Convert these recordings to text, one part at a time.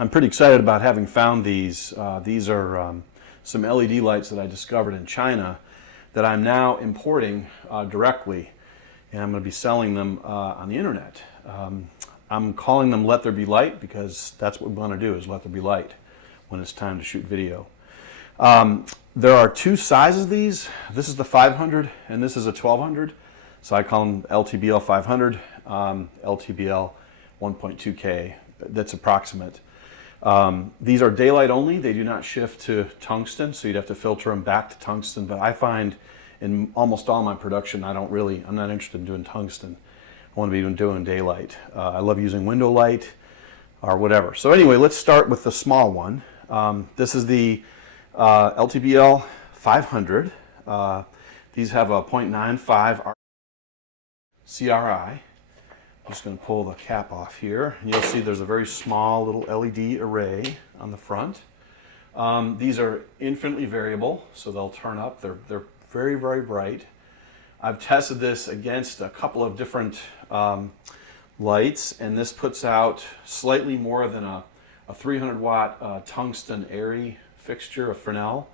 I'm pretty excited about having found these. These are some LED lights that I discovered in China that I'm now importing directly, and I'm going to be selling them on the internet. I'm calling them Let There Be Light because that's what we want to do, is let there be light when it's time to shoot video. There are two sizes of these. This is the 500 and this is a 1200. So I call them LTBL500, LTBL1.2K. That's approximate. These are daylight only. They do not shift to tungsten, so you'd have to filter them back to tungsten. But I find in almost all my production, I'm not interested in doing tungsten. I want to be doing daylight. I love using window light or whatever. So anyway, let's start with the small one. This is the LTBL500. These have a 0.95 CRI. I'm just going to pull the cap off here. You'll see there's a very small little LED array on the front. These are infinitely variable, so they'll turn up. They're very, very bright. I've tested this against a couple of different lights, and this puts out slightly more than a 300 watt tungsten Arri fixture, a Fresnel.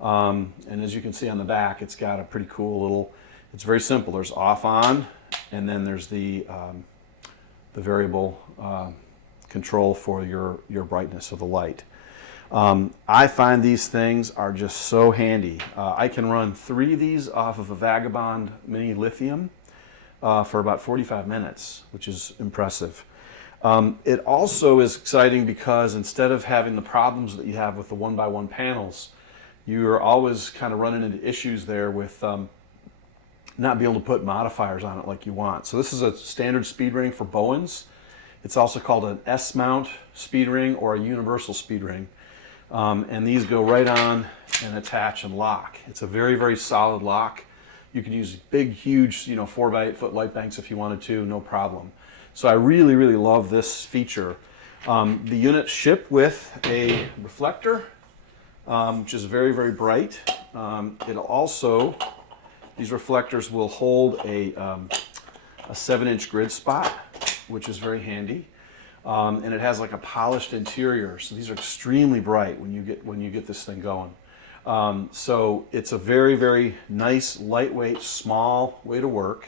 And as you can see on the back, it's got a pretty cool little, it's very simple. There's off on, and then there's the variable control for your brightness of the light. I find these things are just so handy. I can run 3 of these off of a Vagabond Mini Lithium for about 45 minutes, which is impressive. It also is exciting because instead of having the problems that you have with the 1x1 panels, you're always kind of running into issues there with not being able to put modifiers on it like you want. So this is a standard speed ring for Bowens. It's also called an S-mount speed ring or a universal speed ring. And these go right on and attach and lock. It's a very, very solid lock. You can use big, huge, 4x8 foot light banks if you wanted to, no problem. So I really, really love this feature. The units ship with a reflector, which is very, very bright. It'll also, these reflectors will hold a 7-inch grid spot, which is very handy. And it has like a polished interior, so these are extremely bright when you get this thing going. So it's a very, very nice, lightweight, small way to work.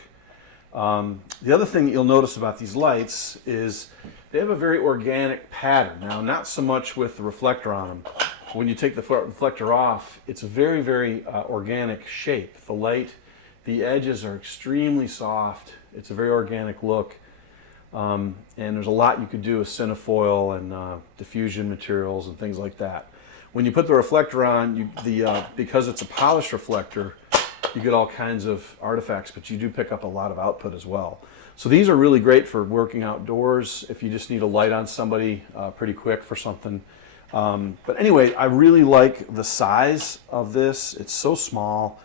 The other thing that you'll notice about these lights is they have a very organic pattern. Now, not so much with the reflector on them. When you take the reflector off, it's a very, very organic shape. The light, the edges are extremely soft. It's a very organic look. And there's a lot you could do with cinefoil and diffusion materials and things like that. When you put the reflector on, because it's a polished reflector, you get all kinds of artifacts, but you do pick up a lot of output as well. So these are really great for working outdoors if you just need a light on somebody pretty quick for something. But anyway, I really like the size of this. It's so small.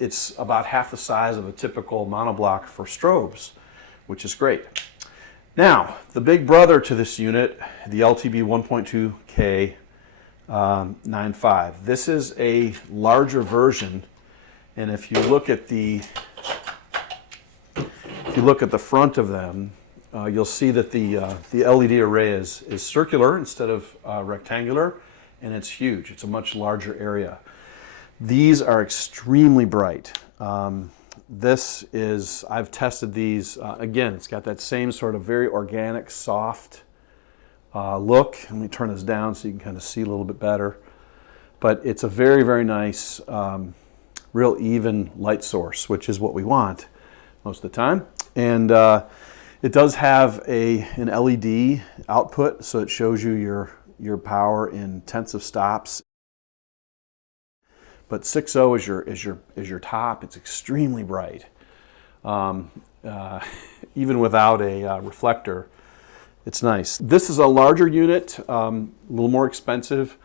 It's about half the size of a typical monoblock for strobes, which is great. Now, the big brother to this unit, the LTBL1.2K.95. This is a larger version, and if you look at the front of them, you'll see that the LED array is circular instead of rectangular, and it's huge. It's a much larger area. These are extremely bright. I've tested these, again, it's got that same sort of very organic, soft look. Let me turn this down so you can kind of see a little bit better. But it's a very, very nice, real even light source, which is what we want most of the time. And it does have an LED output, so it shows you your power in tenths of stops. But 6.0 is your top. It's extremely bright. Even without a reflector, it's nice. This is a larger unit, a little more expensive,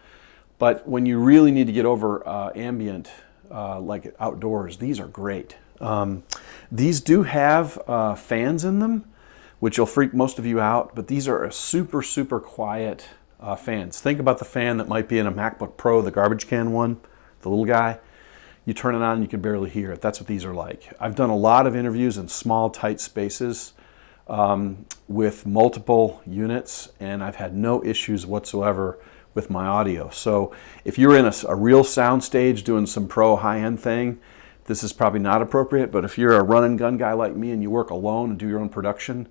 but when you really need to get over ambient, like outdoors, these are great. These do have fans in them, which will freak most of you out, but these are a super, super quiet fans. Think about the fan that might be in a MacBook Pro, the garbage can one. The little guy, you turn it on and you can barely hear it. That's what these are like. I've done a lot of interviews in small, tight spaces with multiple units, and I've had no issues whatsoever with my audio. So if you're in a real sound stage doing some pro high-end thing, this is probably not appropriate, but if you're a run and gun guy like me and you work alone and do your own production,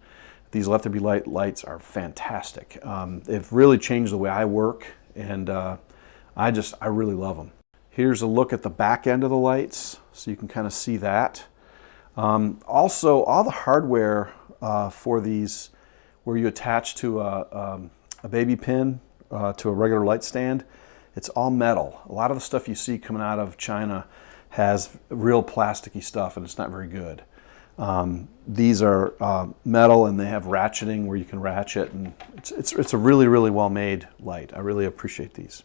these LTBL lights are fantastic. They've really changed the way I work, and I really love them. Here's a look at the back end of the lights, so you can kind of see that. Also, all the hardware for these, where you attach to a baby pin to a regular light stand, it's all metal. A lot of the stuff you see coming out of China has real plasticky stuff, and it's not very good. These are metal, and they have ratcheting where you can ratchet, and it's a really, really well-made light. I really appreciate these.